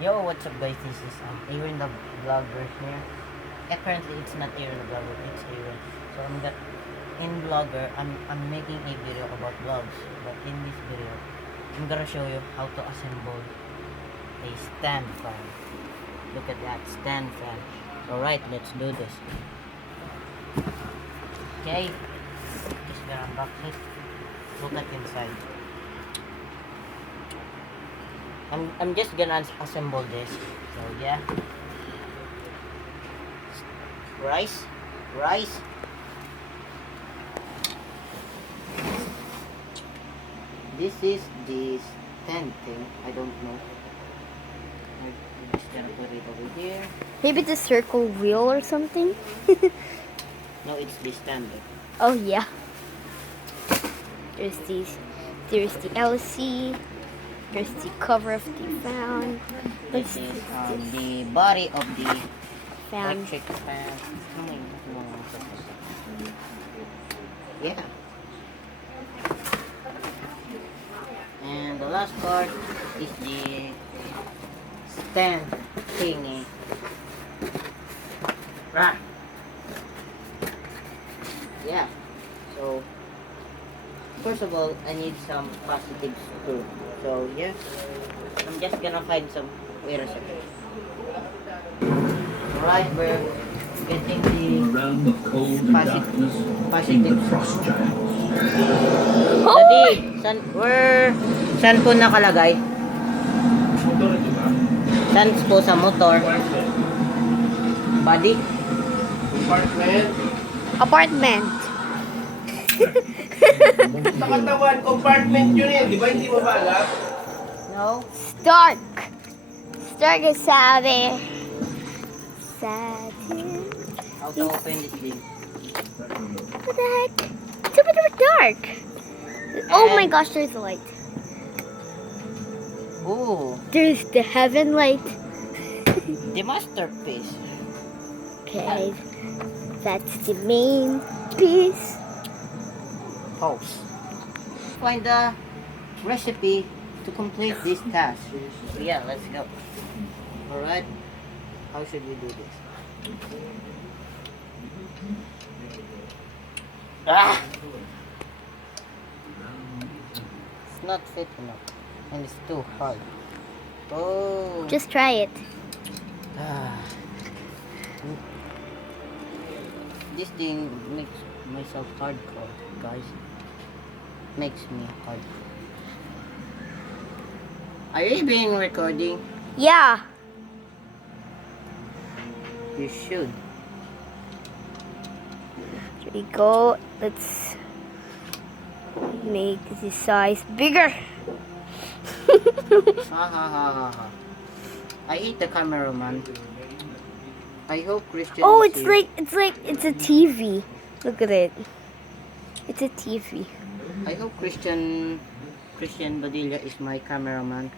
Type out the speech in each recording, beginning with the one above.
Yo, what's up guys? This is Aaron the vlogger here. Apparently it's not Aaron the vlogger, it's Aaron. So in vlogger, I'm making a video about vlogs. But in this video, I'm gonna show you how to assemble a stand fan. Look at that stand fan. Alright, let's do this. Okay, just gonna unbox it. Look at inside. I'm just gonna assemble this. So yeah. Rice. This is the stand thing. I don't know. I'm just gonna put it over here. Maybe the circle wheel or something? No, it's the stand. Oh yeah. There's the LC. There's the cover of the fan. This is the body of the Fan. electric fan. Yeah. And the last part is the stand thingy. Right. Yeah. So first of all, I need some positive screw. So yeah, I'm just gonna find some. Wait a second. Alright, we're getting the Realm of cold and darkness came positive the frost giants. Daddy, saan po nakalagay? Saan po sa motor? Body? Apartment. Sa katawan, compartment yun eh. Di ba hindi mo ba alam? No. Stark. Stark is sabi. Satin. How to open this thing? What the heck? It's super dark. Oh my gosh, there's a light. Ooh, There's the heaven light. the masterpiece. Okay. That's the main piece. Pause. Find the recipe to complete this task. So yeah, let's go. Alright. How should we do this? Ah! It's not fit enough. And it's too hard. Oh. Just try it. Ah. This thing makes myself hardcore, guys. Makes me hardcore. Are you being recording? Yeah. You should. Here we go. Let's make the size bigger. Ha ha ha ha ha. I hate the cameraman. I hope Christian. Oh, is it's here. like it's a TV. Look at it. It's a TV. I hope Christian Badilla is my cameraman.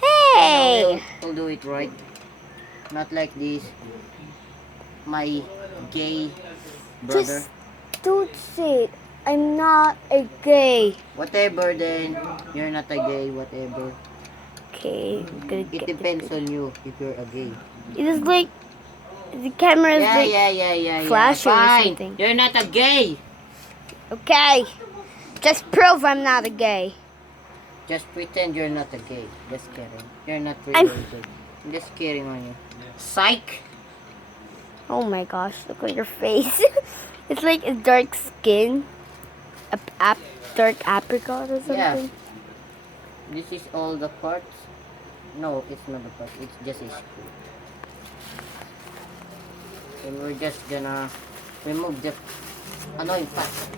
Hey! He'll do it right. Not like this. My gay brother. Just don't say it. I'm not a gay. Whatever then. You're not a gay, whatever. Okay, I'm gonna It get depends on you if you're a gay. It is like the camera is like Yeah. flashing or Fine. something. You're not a gay. Okay. Just prove I'm not a gay. Just pretend you're not a gay. Just kidding. You're not I'm- really gay. I'm just kidding on you. Psych. Oh my gosh, look at your face. It's like a dark skin. Dark apricot or something. This is all the parts. No, it's not the part. It's just a screw. And we're just gonna remove the annoying plastic.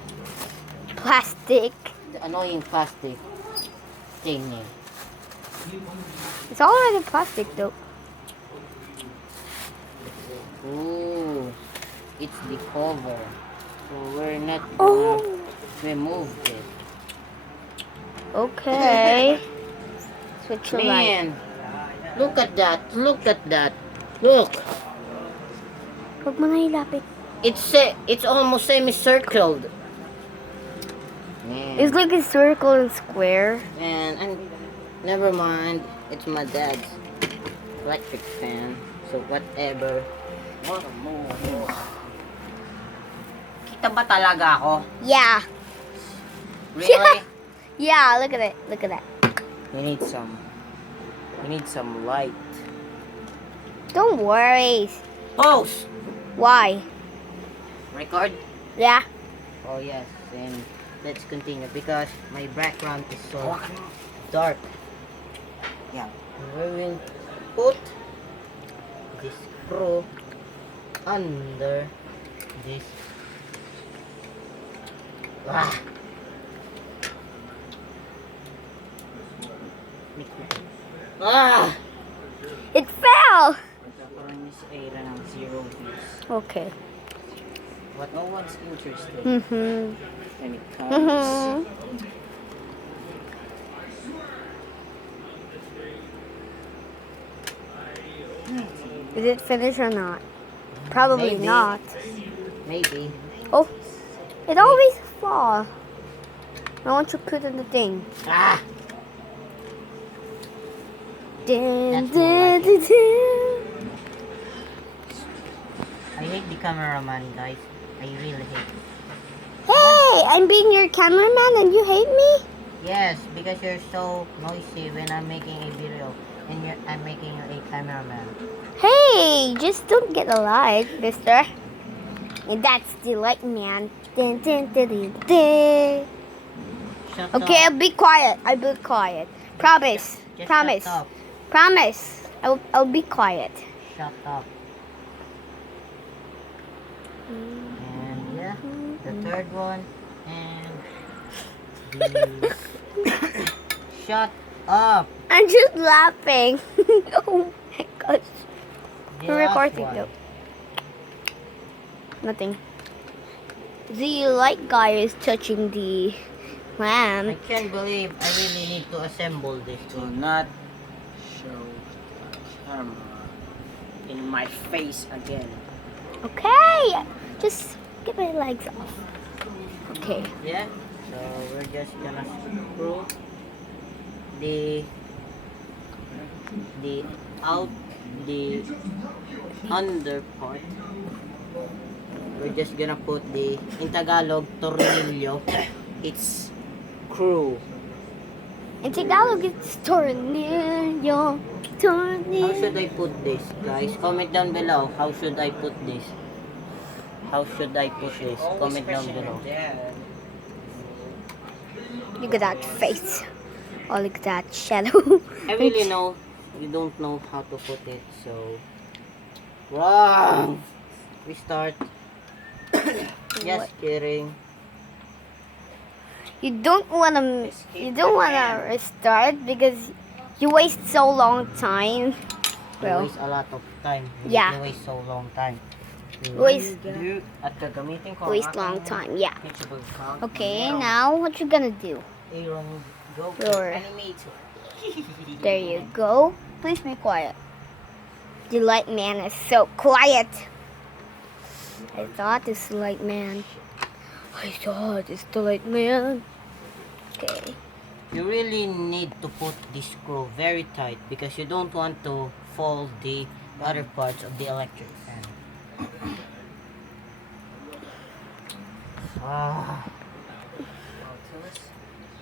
Plastic. The annoying plastic thingy. It's already plastic though. Ooh, it's the cover. So we're not gonna Oh. remove it. Okay. Switch the light. Man, look at that. Look at that. Look. Huwag mo na ilapit. It's almost semicircled. Man. It's like a circle and square. And never mind. It's my dad's electric fan. So whatever. Kita ba talaga ako? Yeah. Really? Yeah, look at it. Look at that. We need some light. Don't worry. Pause! Why? Record? Yeah. Oh yes, then let's continue because my background is so dark. Yeah. We will put this screw under this. Ah! Ah! It fell. Nagkakaroon niya si Aira ng 0 views. Okay. But no one's interested Mhm. when it comes. Mhm. Is it finished or not? Probably Maybe. not. Maybe. Oh, it always falls. I want to put in the thing. Ah! Dun, That's more dun, like dun, dun. I hate the cameraman, guys. I really hate it. Hey, I'm being your cameraman and you hate me? Yes, because you're so noisy when I'm making a video and I'm making a cameraman. Hey, just don't get a light, mister. And that's the light man. Dun, dun, dun, dun, dun. Shut Okay, up. I'll be quiet. I'll be quiet. Promise. Just Promise. Shut up. Promise. I'll be quiet. Shut up. And yeah, the third one and the shut up. I'm just laughing. Oh my gosh. The I'm last recording one. though. Nothing. The light guy is touching the I lamp. can't believe I really need to assemble this Do one. not show the camera in my face again. Okay. Just get my legs off. Okay. Yeah, so we're just gonna screw the under part. We're just gonna put the, in Tagalog, tornillo. It's screw. In Tagalog, it's tornillo. How Tornillo. should I put this, guys? Comment down below. How should I put this? How should I put this? Comment down below. Look at that face. Oh, look at that shadow. I really know you don't know how to put it, so wrong. Restart. Just kidding. You don't wanna restart because you waste so long time. You Well, waste a lot of time. Yeah. You waste so long time. Waste- At gagamitin ko ang waste aking long time. Yeah. teachable account. Okay, Meron now what you gonna do? Aaron go Your- animator. There you go. Please be quiet. The light man is so quiet. I thought it's the light man. I thought it's the light man. Okay. You really need to put this screw very tight because you don't want to fold the other parts of the electric fan. Ah.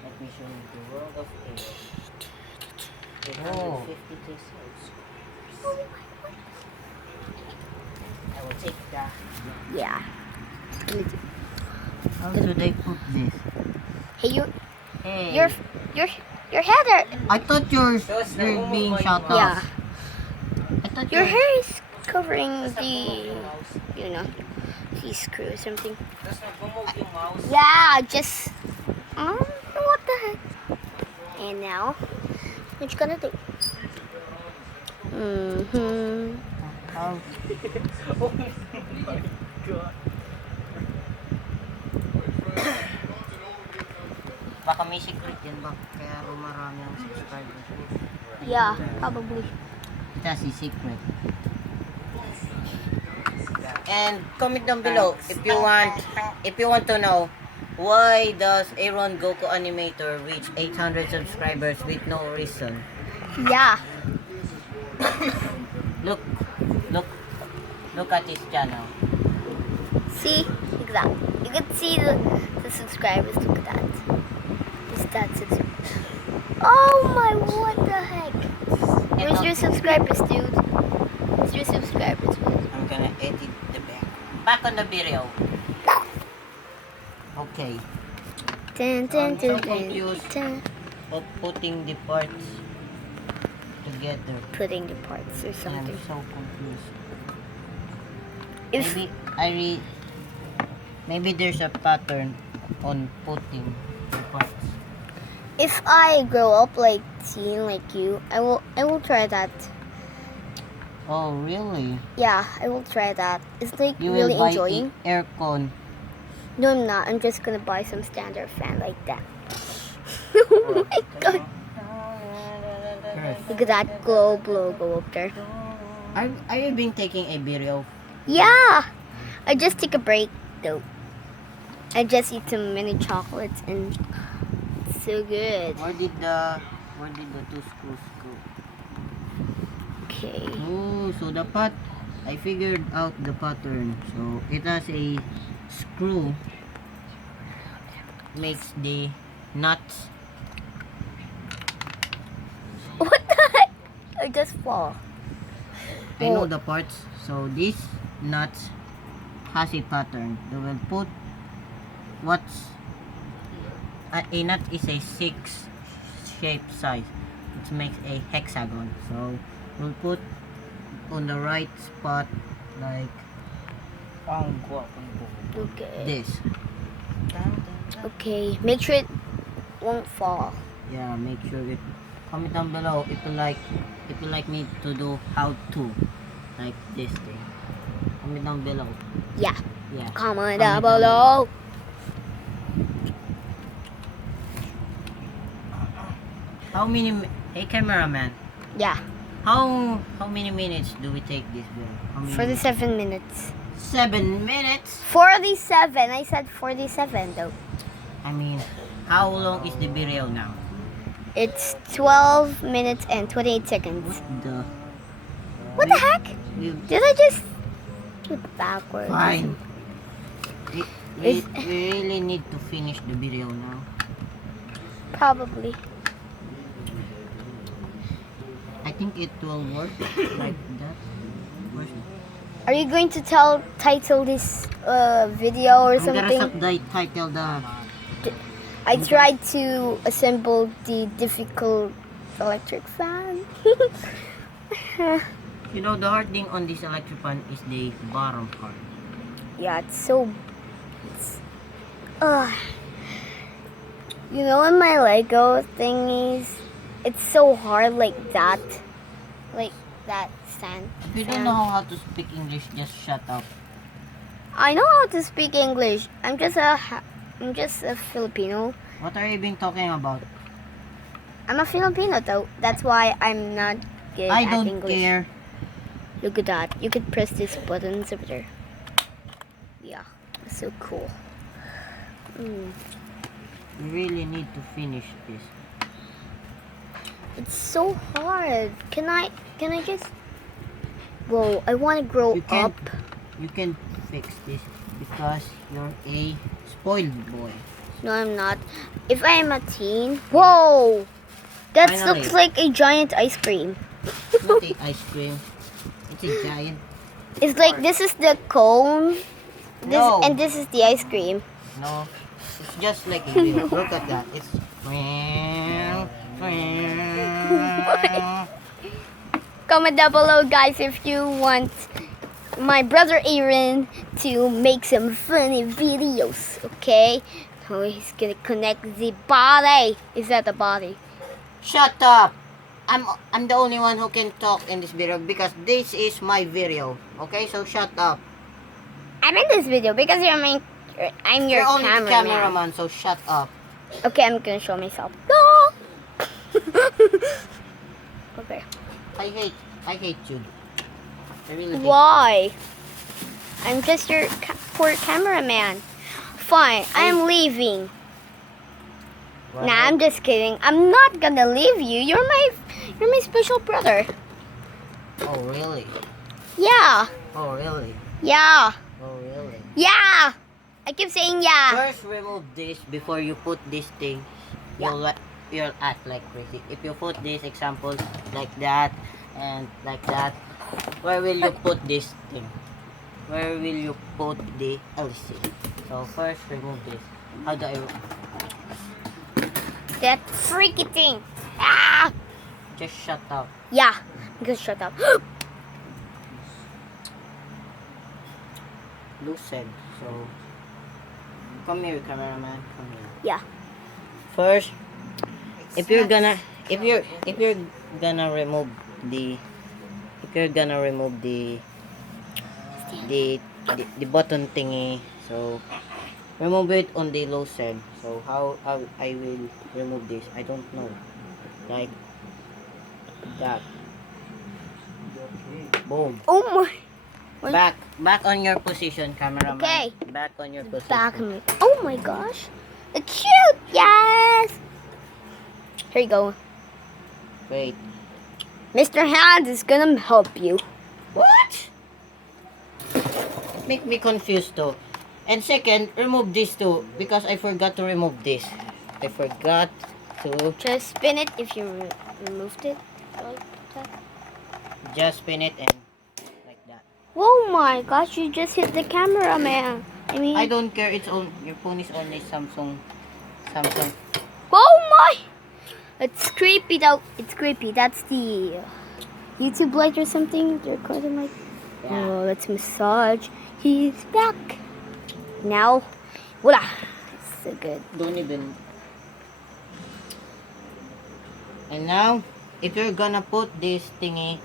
Let me show you the world of Aaron. 852 subs. I will take that. Yeah. How should I put this? Hey, Hey. your head are, I thought you're being shot off. yeah. I thought Your you're- hair is covering the, the screw or something. Tapos nag-move yung mouse. Yeah, just, what the heck? And now, what you gonna do? Mm-hmm. How? Baka may secret yan ba? Kaya marami ang subscribers. Yeah, probably. That's a secret. And comment down below if you want to know why does Aaron Goku Animator reach 800 subscribers with no reason. Yeah. Look, look, look at his channel. See? Look at that. You can see the subscribers. Look at that. Is that subscribers? Oh my, what the heck? Where's your subscribers, dude? Where's your subscribers? I'm gonna edit the back. Back on the video. Okay. Dun, dun, I'm so dun, dun, confused. dun. Of putting the parts together. Putting the parts or I'm something. so confused. If Maybe there's a pattern on putting the parts. if I grow up like teen like you, I will try that. Oh really? Yeah, I will try that. It's like You really will buy enjoying. a aircon. No, I'm not. I'm just gonna buy some standard fan like that. Oh my god! Look at that globe logo up there. Are you been taking a video? Yeah, I just take a break though. I just eat some mini chocolates and it's so good. Where did the two screws go? Okay. Oh, so the pot, I figured out the pattern. So it has a screw, makes the nuts. What the heck? I just fall. I know the parts. So this nuts has a pattern. You will put what's a nut is a 6 shape size, which makes a hexagon. So we'll put on the right spot like Okay. this. Okay. Make sure it won't fall. Yeah, make sure it. Comment down below if you like me to do how to like this thing. Comment down below. Yeah. Yeah. Comment down below. How many? Hey cameraman. Yeah. How many minutes do we take this video? How many 47 minutes. 7 minutes. 47. I said 47 though. I mean, how long is the video now? It's 12 minutes and 28 seconds. The What the heck? we, Did I just do it backwards? fine. We Is- really need to finish the video now. Probably. I think it will work like that. Are you going to title this video or I'm gonna something? subtitle the. I tried to assemble the difficult electric fan. You know, the hard thing on this electric fan is the bottom part. Yeah, it's so. You know, in my Lego thingies, it's so hard like that. Like that stand. If you don't know how to speak English, just shut up. I know how to speak English. I'm just a Filipino. What are you been talking about? I'm a Filipino though. That's why I'm not good I at don't English. care. Look at that. You could press these buttons over there. Yeah, it's so cool. We really need to finish this. It's so hard. Can I just? Whoa! I want to grow You can't. up. You can fix this because you're a spoiled boy. No, I'm not. If I am a teen. Whoa! That Finally. looks like a giant ice cream. It's not a ice cream. It's a giant. It's like this is the cone. This No. and this is the ice cream. No, it's just like a wheel. Look at that. It's. Comment down below, guys, if you want my brother Aaron to make some funny videos. Okay? So he's gonna connect the body. Is that the body? Shut up! I'm the only one who can talk in this video because this is my video. Okay, so shut up. I'm in this video because I'm your You're only the cameraman. cameraman, so shut up. Okay, I'm gonna show myself. No. Okay. I hate you. I really hate Why? I'm just your poor cameraman. Fine, I'm leaving. Well, Nah, I'm just kidding. I'm not gonna leave you. You're my special brother. Oh, really? Yeah. Oh, really? Yeah. Oh, really? Yeah. I keep saying yeah. First, remove this before you put this thing. You'll act like crazy. If you put this example like that and like that, where will you put this thing? Where will you put the LC? So first, remove this. How do I? That freaky thing. Ah. Just shut up. Yeah. Just shut up. Loosen. So come here, cameraman. Come here. Yeah. First, if you're gonna remove the the button thingy, so remove it on the low side. So how I will remove this, I don't know, like that. Boom. Oh my. Back on your position, cameraman. Okay. Back on your position. Back me. Oh my gosh. It's cute. Yes. Here you go. Wait. Mr. Hands is gonna help you. What? Make me confused though. And second, remove this too, because I forgot to remove this. I forgot to Just spin it if you removed it. Like that. just spin it and like that. Oh my gosh, you just hit the camera, man. I mean, I don't care. It's on your phone is only Samsung. oh my! It's creepy though. It's creepy. That's the YouTube light or something. The recording light. Yeah. Oh, let's massage. He's back. Now, voila. It's so good. Don't even. And now, if you're gonna put this thingy,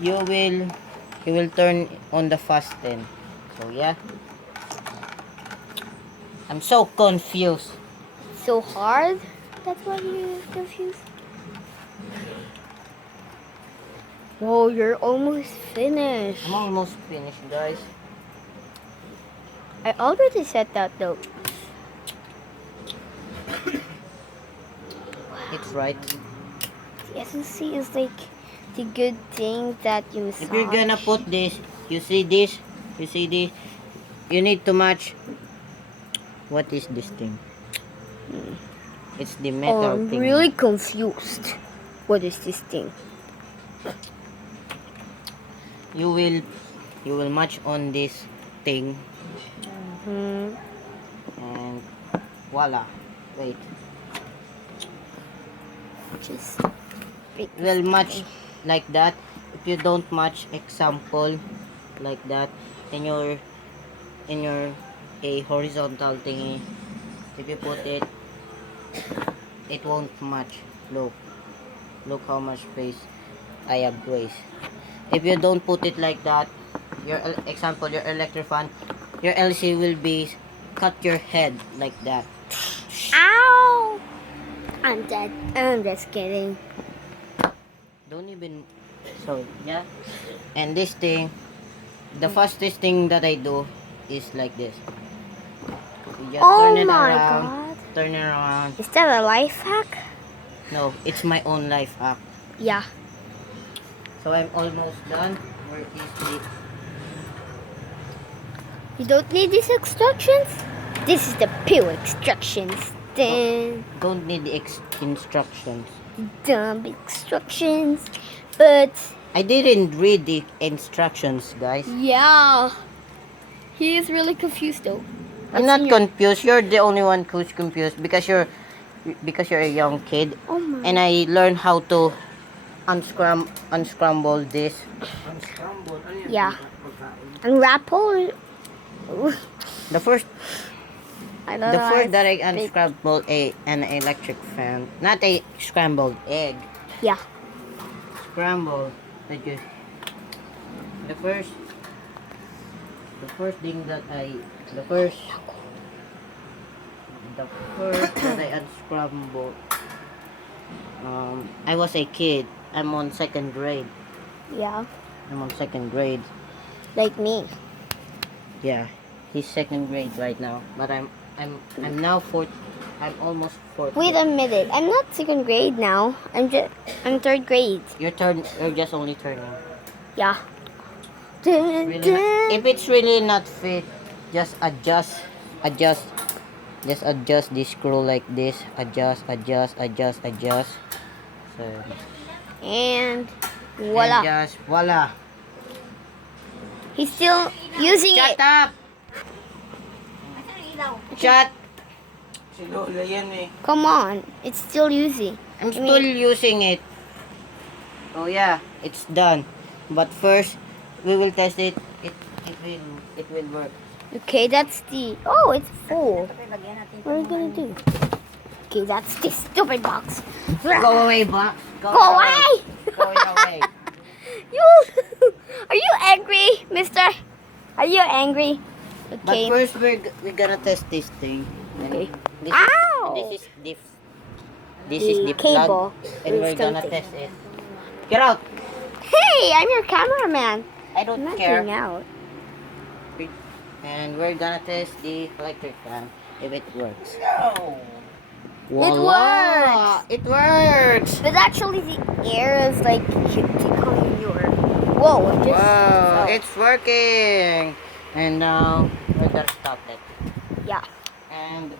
you will turn on the fasten. So yeah. I'm so confused. So hard. That's why you're confused. Whoa, you're almost finished. I'm almost finished, guys. I already said that though. It's right. The SNC is like the good thing that you massage. If you're gonna put this, you see this, you need to match. What is this thing? It's the metal Oh, I'm thing. really confused. What is this thing? You will match on this thing, Hmm. and voila. Wait. Just pick It will match like that. If you don't match, example, like that, in your a horizontal thingy, if you put it, it won't match. Look how much space I have waste. If you don't put it like that, your example, your electric fan, your LC will be cut your head like that. Ow! I'm dead. I'm just kidding. Don't even. So yeah. And this thing, the fastest thing that I do is like this. You just Oh turn it my around. god. Turn it around. Is that a life hack? No, it's my own life hack. Yeah. So I'm almost done. Where is the? You don't need these instructions? This is the pure instructions. Then Don't need the instructions. dumb instructions. But I didn't read the instructions, guys. yeah. He is really confused though. I'm not confused. You're the only one who's confused because you're a young kid, Oh my. and I learned how to unscramble this. Yeah. Unravel. The first I don't the know. first that I how to speak. unscrambled an electric fan, not a scrambled egg. Yeah. Scrambled. The first thing that the first that I unscrambled. I was a kid. I'm on second grade. Yeah. I'm on second grade. Like me. Yeah, he's second grade right now. But I'm now fourth. I'm almost fourth. Wait a minute. I'm not second grade now. I'm third grade. You're just only turning. Yeah. Dun, Really dun. if it's really not fit, just adjust. Just adjust this screw like this. Adjust. So, And and voila. just voila. He's still using Shut it. up! Shut! Si Lola yan eh. Come on. It's still using. I'm still using it. Oh yeah, it's done. But first, we will test it. It will work. Okay, that's the. Oh, it's full. What are we gonna do? Okay, that's the stupid box. Go away, box. Go away! Go away. You. Are you angry, Mister? Are you angry? But Okay. first, we're gonna test this thing. And Okay. This Ow! this is the cable. plug, and we're gonna Something. test it. Get out! Hey, I'm your cameraman. I I'm don't not care. getting out. And we're gonna test the electric fan if it works. No! works! It works! But actually, the air is like tickling your. Whoa! It just Wow, fell. it's working! And now we're gonna stop it. Yeah. And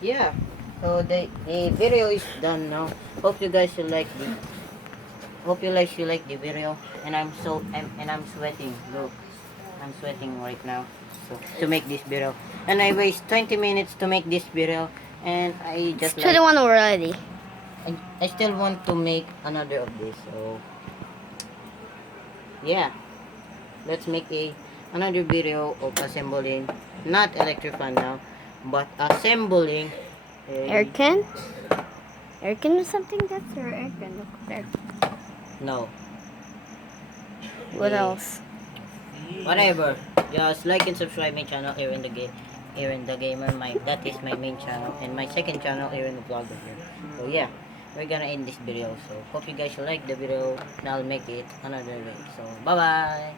yeah. So the video is done now. Hope you guys will like the video. And I'm sweating. Look, I'm sweating right now. So to make this video, and I waste 20 minutes to make this video, and I just It's 21 already. I still want to make another of this. So yeah, let's make another video of assembling, not electric fan now, but assembling Aircan? Aircan or something? That's your aircan. Look there. No, What Yeah. else? whatever. Just like and subscribe my channel here in the gamer. That is my main channel, and my second channel here in the vlogger here. So yeah, we're gonna end this video. So hope you guys will like the video, and I'll make it another way. So bye bye.